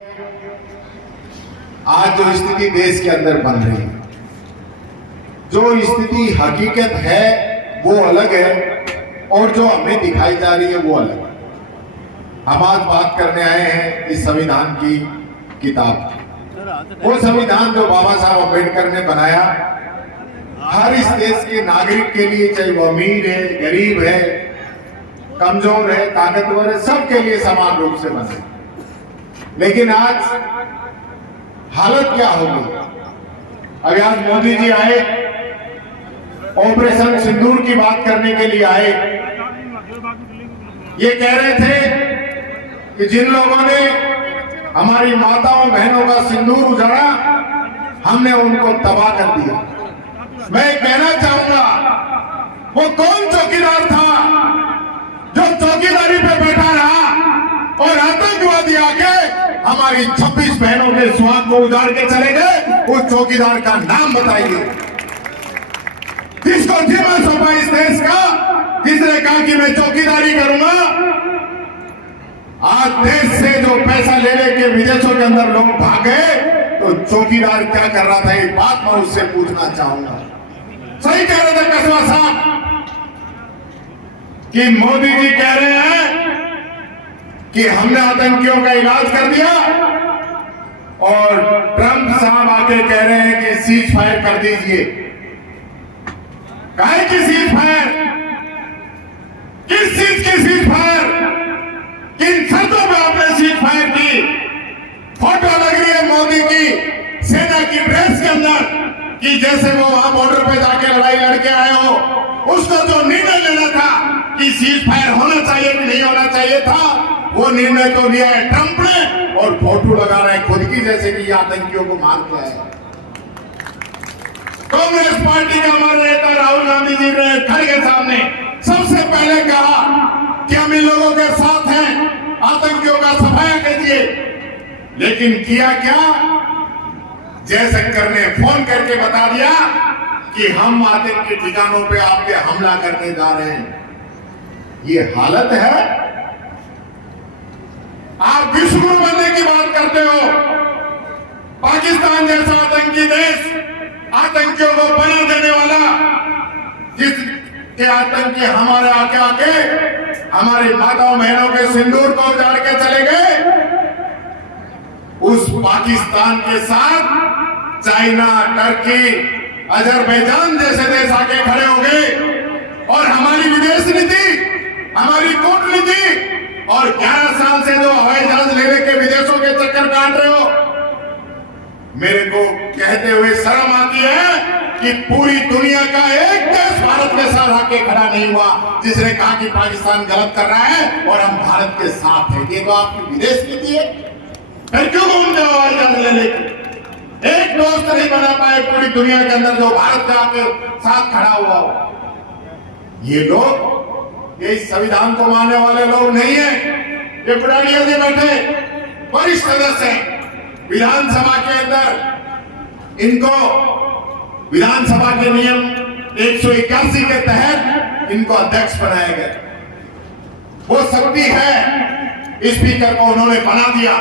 आज जो स्थिति देश के अंदर बन रही है, जो स्थिति हकीकत है वो अलग है और जो हमें दिखाई जा रही है वो अलग है। हम आज बात करने आए हैं इस संविधान की किताब, वो संविधान जो बाबा साहब अम्बेडकर ने बनाया, हर इस देश के नागरिक के लिए, चाहे वो अमीर है, गरीब है, कमजोर है, ताकतवर है, सबके लिए समान रूप से बने। लेकिन आज हालत क्या होगी? अभी आज मोदी जी आए, ऑपरेशन सिंदूर की बात करने के लिए आए। ये कह रहे थे कि जिन लोगों ने हमारी माताओं बहनों का सिंदूर उजाड़ा, हमने उनको तबाह कर दिया। मैं कहना चाहूंगा, वो कौन चौकीदार था जो चौकीदारी पे बैठा रहा और आतंकवादी आके हमारी 26 बहनों के सुहाग को उजाड़ के चले गए? उस चौकीदार का नाम बताइए। किसको जिम्मा सौंपा इस देश का, जिसने कहा कि मैं चौकीदारी करूंगा? आज देश से जो पैसा ले लेके विदेशों के अंदर लोग भागे, तो चौकीदार क्या कर रहा था? ये बात मैं उससे पूछना चाहूंगा। सही कह रहे थे कसवा साहब कि मोदी जी कह रहे हैं कि हमने आतंकियों का इलाज कर दिया, और ट्रंप साहब आके कह रहे हैं कि सीज फायर कर दीजिए। काहे की सीज फायर? किस चीज की सीज फायर? किन शर्तों पे आपने सीज फायर की? फोटो लग रही है मोदी की सेना की ड्रेस के अंदर कि जैसे वो वहां बॉर्डर पे जाके लड़ाई लड़के आए हो। उसको जो निर्णय लेना था कि सीज फायर होना चाहिए कि नहीं होना चाहिए था, वो निर्णय तो लिया है ट्रंप ने, और फोटो लगा रहे हैं खुद की, जैसे कि आतंकियों को मार के आए। कांग्रेस पार्टी का हमारे नेता राहुल गांधी जी ने घर के सामने सबसे पहले कहा कि हम इन लोगों के साथ हैं, आतंकियों का सफाया कीजिए। लेकिन किया क्या? जयशंकर ने फोन करके बता दिया कि हम आतंकी ठिकानों पे आपके हमला करने जा रहे हैं। ये हालत है। आप विश्वगुरु बनने की बात करते हो। पाकिस्तान जैसा आतंकी देश, आतंकियों को बना देने वाला, जिसके आतंकी हमारे आके हमारी माताओं बहनों के सिंदूर को उजाड़ के चले गए, उस पाकिस्तान के साथ चाइना, टर्की, अजरबैजान जैसे देश आके खड़े हो गए। और हमारी विदेश नीति, हमारी कूटनीति, और 11 साल से जो हवाई जहाज लेने के विदेशों के चक्कर काट रहे हो, मेरे को कहते हुए शर्म आती है कि पूरी दुनिया का एक देश भारत के साथ आके खड़ा नहीं हुआ, जिसने कहा कि पाकिस्तान गलत कर रहा है और हम भारत के साथ हैं। ये तो आपकी विदेश नीति है। फिर क्यों घूमते हो हवाई जहाज लेने की? एक दोस्त नहीं बना पाए पूरी दुनिया के अंदर जो भारत के आके साथ खड़ा हुआ हो। ये लोग, ये संविधान को मानने वाले लोग नहीं है। ये पुरानिया जी बैठे वरिष्ठ सदस्य हैं विधानसभा के अंदर। इनको विधानसभा के नियम 181 के तहत इनको अध्यक्ष बनाया गया। वो शक्ति है, स्पीकर को उन्होंने बना दिया।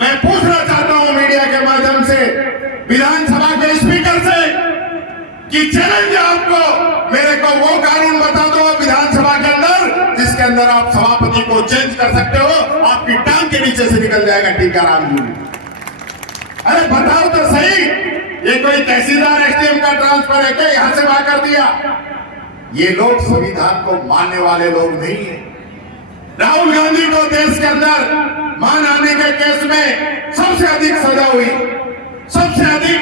मैं पूछना चाहता हूं मीडिया के माध्यम से विधानसभा के स्पीकर से कि चैलेंज आपको, मेरे को वो कानून बता दो विधानसभा के अंदर जिसके अंदर आप सभापति को चेंज कर सकते हो। आपकी टांग के नीचे से निकल जाएगा टीकाराम जी। अरे बताओ तो सही, ये कोई तहसीलदार एसडीएम का ट्रांसफर है क्या? यहां से वहां कर दिया। ये लोग संविधान को मानने वाले लोग नहीं है। राहुल गांधी को देश के अंदर मान आने के केस में सबसे अधिक सजा हुई, सबसे अधिक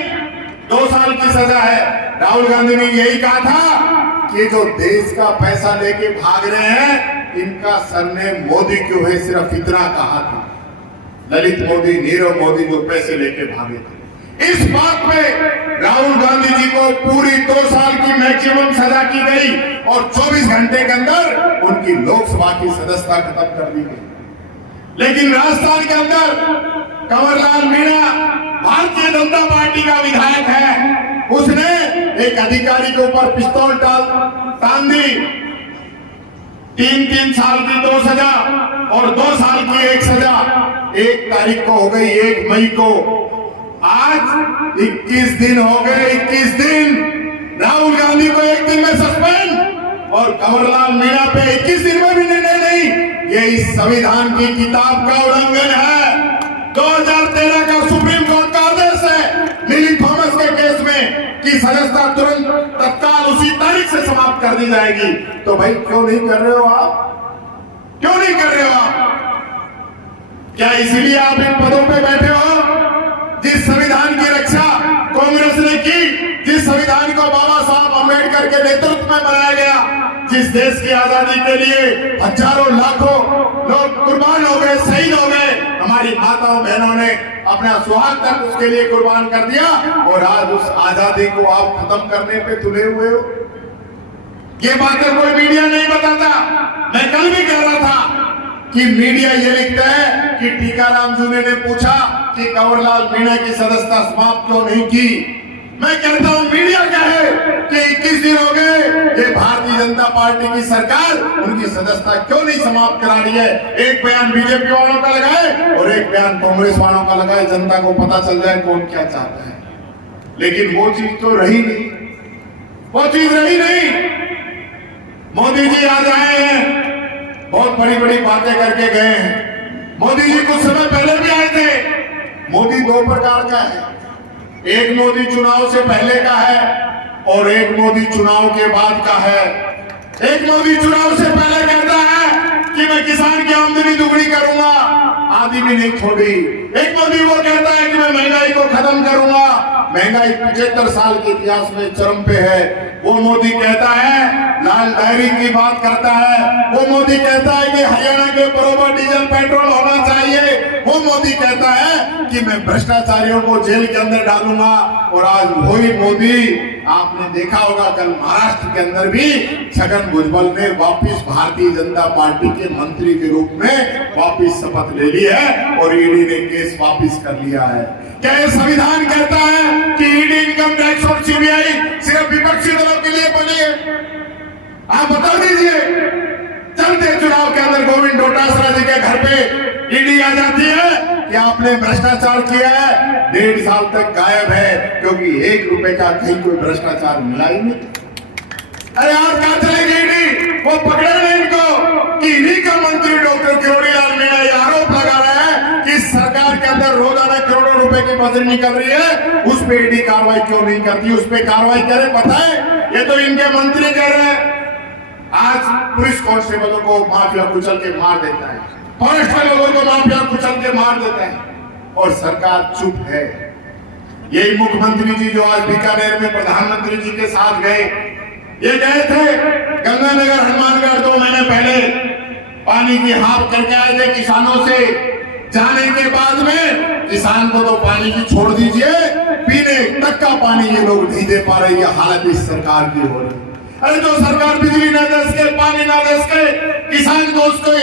2 साल की सजा है। राहुल गांधी ने यही कहा था कि जो देश का पैसा लेके भाग रहे हैं, इनका सरनेम मोदी क्यों है? सिर्फ इतना कहा था। ललित मोदी, नीरव मोदी जो पैसे लेके भागे थे। इस बात पे राहुल गांधी जी को पूरी 2 साल की मैक्सिमम सजा की गई और 24 घंटे के अंदर उनकी लोकसभा की सदस्यता खत्म कर दी गई। लेकिन राजस्थान के अंदर कंवरलाल मीणा भारतीय जनता पार्टी का विधायक है, उसने एक अधिकारी के ऊपर पिस्तौल टांग दी 3 साल की 2 सजा और 2 साल की 1 सजा 1 तारीख को हो गई, 1 मई को। आज 21 दिन हो गए, 21 दिन। राहुल गांधी को 1 दिन में सस्पेंड और कंवरलाल मीणा पे 21 दिन में भी निर्णय नहीं। ये इस संविधान की किताब का उल्लंघन है। 2013 का सुप्रीम कोर्ट का आदेश है लिली थॉमस के केस में कि सदस्यता तुरंत तत्काल उसी तारीख से समाप्त कर दी जाएगी। तो भाई क्यों नहीं कर रहे हो आप? क्यों नहीं कर रहे हो आप? क्या इसलिए आप इन पदों पे बैठे हो? जिस संविधान की रक्षा कांग्रेस ने की, जिस संविधान को बाबा साहब अम्बेडकर के नेतृत्व में बनाया गया, जिस देश की आजादी के लिए हजारों लाखों लोग कुर्बान हो गए, शहीद हो गए, हमारी माताओं बहनों ने अपना सुहाग तक उसके लिए कुर्बान कर दिया, और आज उस आजादी को आप खत्म करने पे तुले हुए हो। ये बातें कोई मीडिया नहीं बताता। मैं कल भी कह रहा था कि मीडिया ये लिखता है कि टीकाराम जूने ने पूछा कि कंवरलाल मीणा की सदस्यता समाप्त क्यों नहीं की। मैं कहता हूं मीडिया कहे कि 21 दिन हो गए, ये भारतीय जनता पार्टी की सरकार उनकी सदस्यता क्यों नहीं समाप्त करा रही है। एक बयान बीजेपी वालों का लगाए और एक बयान कांग्रेस वालों का लगाए, जनता को पता चल जाए कौन क्या चाहता है। लेकिन वो चीज तो रही नहीं, वो चीज रही नहीं। मोदी जी आज आए हैं, बहुत बड़ी बड़ी बातें करके गए हैं। मोदी जी कुछ समय पहले भी आए थे। मोदी 2 प्रकार का है, एक मोदी चुनाव से पहले का है और एक मोदी चुनाव के बाद का है। एक मोदी चुनाव से पहले कहता है कि मैं किसान की आमदनी दुगनी करूंगा, आधी भी नहीं छोड़ी। एक मोदी वो कहता है कि मैं महंगाई को खत्म करूंगा, महंगाई 75 साल के इतिहास में चरम पे है। वो मोदी कहता है लाल डायरी की बात करता है। वो मोदी कहता है कि हरियाणा के बराबर डीजल पेट्रोल होना चाहिए। वो मोदी कहता है कि मैं भ्रष्टाचारियों को जेल के अंदर डालूंगा। और आज वही मोदी, आपने देखा होगा कल महाराष्ट्र के अंदर भी छगन भुजबल ने वापिस भारतीय जनता पार्टी के मंत्री के रूप में वापिस शपथ ले ली है और ईडी ने केस वापिस कर लिया है। क्या ये संविधान कहता है कि ईडी, इनकम टैक्स और सीबीआई सिर्फ विपक्षी दलों के लिए बनी है? आप बता दीजिए। चलते चुनाव के अंदर गोविंद डोटासरा जी के घर पे ईडी आ जाती है कि आपने भ्रष्टाचार किया है, 1.5 साल तक गायब है, क्योंकि 1 रुपए का कहीं कोई भ्रष्टाचार मिला ही नहीं। अरे आज कहां चलेगी ईडी? वो पकड़े नहीं इनको कि इन्हीं का मंत्री डॉक्टर किरोड़ीलाल मीणा ये आरोप लगा रहा है कि सरकार के अंदर रोजाना करोड़ों रुपए की बजट निकल रही है, उस पे ईडी कार्रवाई क्यों नहीं करती? उस पे कार्रवाई करे, बताए। ये तो इनके मंत्री कह रहे हैं। आज पुलिस कांस्टेबलों को माफिया कुचल के मार देता है, फॉरेस्ट लोगों को माफिया कुचल के मार देता है, और सरकार चुप है। यही मुख्यमंत्री जी जो आज बीकानेर में प्रधानमंत्री जी के साथ गए, ये गए थे गंगानगर हनुमानगढ़ 2 महीने पहले, पानी की हाफ करके आए थे किसानों से। जाने के बाद में किसान को तो पानी की छोड़ दीजिए, पीने तक का पानी ये लोग नहीं दे पा रही। है हालत इस सरकार की हो रही। अरे जो सरकार बिजली ना दे सके, पानी ना दे सके, किसान को उसके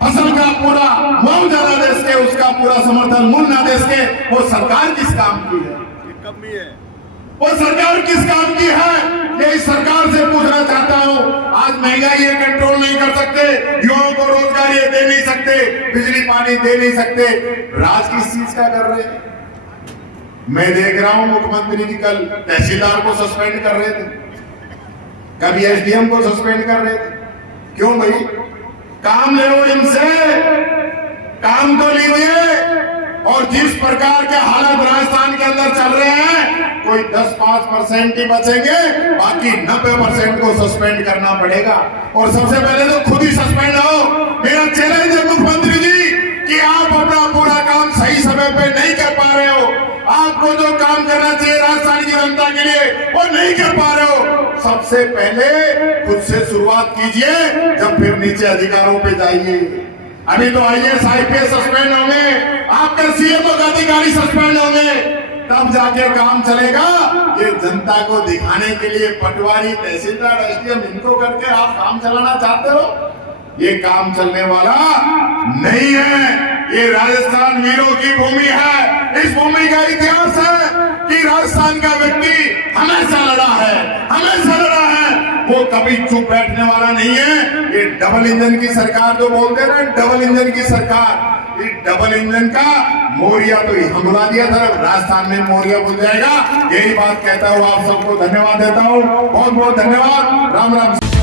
फसल का पूरा मुआवजा ना दे सके, उसका पूरा समर्थन मूल्य ना दे सके, वो सरकार किस काम की है? कमी है। वो सरकार किस काम की है? ये इस सरकार से पूछना चाहता हूं। आज महंगाई ये कंट्रोल नहीं कर सकते, युवाओं को रोजगार ये दे नहीं सकते, बिजली पानी दे नहीं सकते, राज किस चीज का कर रहे हैं? मैं देख रहा हूं मुख्यमंत्री जी कल तहसीलदार को सस्पेंड कर रहे थे, कभी एसडीएम को सस्पेंड कर रहे थे। क्यों भाई? काम ले लो इनसे, काम तो लीजिए। और जिस प्रकार के हालात राजस्थान के अंदर चल रहे हैं, कोई 10-5% ही बचेंगे, बाकी 90% को सस्पेंड करना पड़ेगा। और सबसे पहले तो खुद ही सस्पेंड हो। मेरा चैलेंज है मुख्यमंत्री जी कि आप अपना पूरा काम सही समय पे नहीं कर पा रहे हो। आपको जो काम करना चाहिए राजस्थान की जनता के लिए, वो नहीं कर पा रहे हो। सबसे पहले खुद से शुरुआत कीजिए, जब फिर नीचे अधिकारों पे जाइए। अभी तो आईएएस आईपीएस सस्पेंड होंगे, आपके सीएमओ का अधिकारी सस्पेंड होंगे, तब जाके काम चलेगा। ये जनता को दिखाने के लिए पटवारी, तहसीलदार, एसडीएम इनको करके आप काम चलाना चाहते हो? ये काम चलने वाला नहीं है। ये राजस्थान वीरों की भूमि है। इस भूमि का इतिहास है कि राजस्थान का व्यक्ति हमेशा लड़ा है, हमेशा लड़ा है। वो कभी चुप बैठने वाला नहीं है। ये डबल इंजन की सरकार जो बोलते हैं ना, डबल इंजन की सरकार, ये डबल इंजन का मोरिया तो हम बुला दिया था, राजस्थान में मोरिया बुल जाएगा। यही बात कहता हूँ, आप सबको धन्यवाद देता हूँ, बहुत बहुत धन्यवाद। राम राम।